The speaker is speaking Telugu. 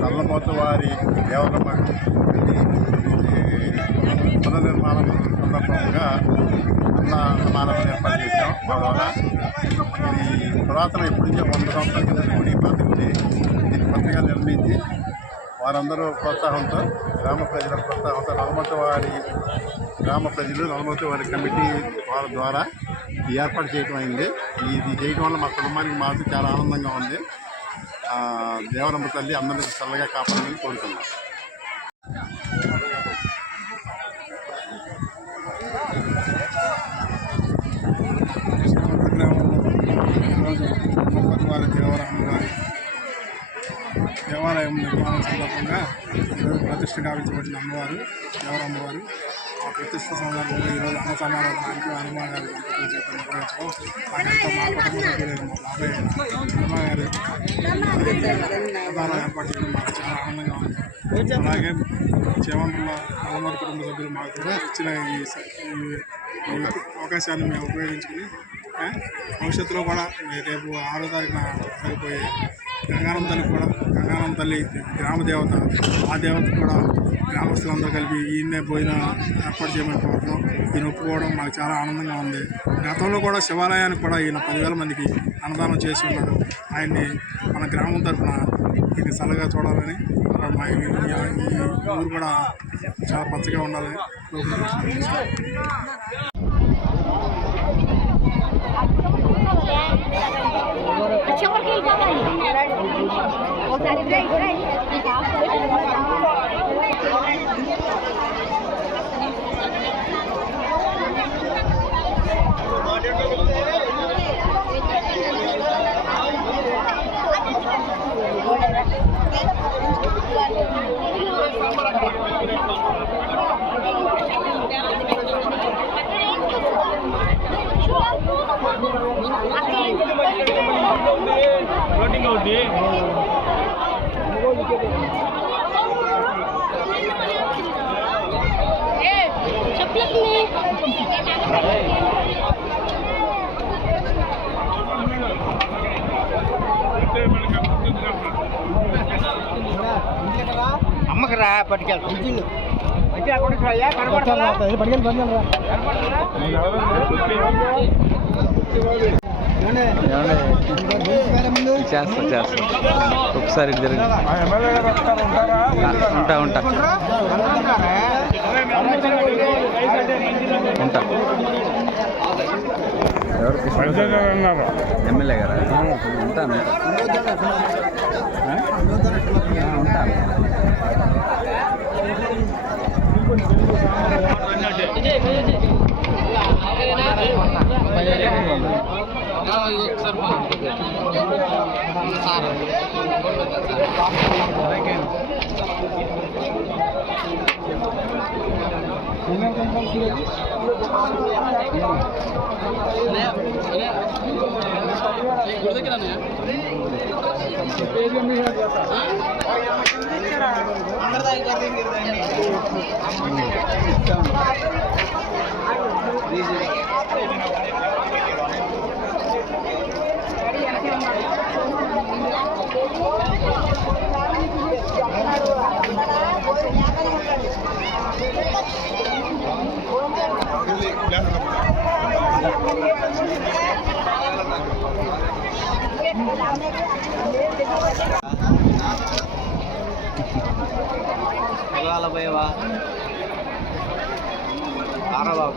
నల్లమోతు వారి దేవరమ్మ పునర్నిర్మాణం సందర్భంగా అన్నదానం ఏర్పాటు చేశాం. మా ద్వారా ఇది పురాతన ఎప్పటి నుంచో 100 సంవత్సరాల కింద గుడి పాతగుడి దీన్ని కొత్తగా నిర్మించి వారందరూ ప్రోత్సాహంతో గ్రామ ప్రజల ప్రోత్సాహంతో గ్రామ ప్రజలు నల్లమోతు వారి కమిటీ వాళ్ళ ద్వారా ఏర్పాటు చేయడం అయింది. ఇది చేయడం వల్ల మా కుటుంబానికి మాకు చాలా ఆనందంగా ఉంది. దేవరమ్మ తల్లి అందరినీ చల్లగా కాపాడాలని కోరుతున్నాం. దేవాలయం నిర్మాణం సందర్భంగా ఈరోజు ప్రతిష్ట గావించబడిన అమ్మవారు దేవరమ్మవారు ఆ ప్రతిష్ట సందర్భంగా ఈరోజు అన్న సమారాధనానికి హనుమాన్ గారి దంపతుల చేత నిర్వహించడం నాకెంతో మా కుటుంబ సభ్యులైన మా బాబాయ్ హనుమాన్ గారి ప్రధాన ఏర్పాటు చేయడం మాకు చాలా ఆనందంగా ఉంది. అలాగే చేమంతుల నల్లమోతు కుటుంబ సభ్యులు మాకు ఇచ్చిన ఈ అవకాశాన్ని మేము ఉపయోగించుకుని భవిష్యత్తులో కూడా రేపు 6వ తారీఖున జరిగిపోయే గంగారం తల్లి గ్రామ దేవత, ఆ దేవత కూడా గ్రామస్తులందరూ కలిపి ఈయన్నే భోజనం ఏర్పాటు చేయమని కోరడం, ఈయన ఒప్పుకోవడం మాకు చాలా ఆనందంగా ఉంది. గతంలో కూడా శివాలయానికి కూడా ఈయన 10,000 మందికి అన్నదానం చేసి ఉన్నారు. ఆయన్ని మన గ్రామం తరఫున ఈయన చల్లగా చూడాలని, మా ఈ ఊరు కూడా చాలా పచ్చగా ఉండాలని కోరుకుంటున్నాను. అమ్మకరా పట్టుకెళ్తా చేస్తా ఒకసారి ఉంటా ఎమ్మెల్యే గారా ఉంటాను. పోయేవా బాబు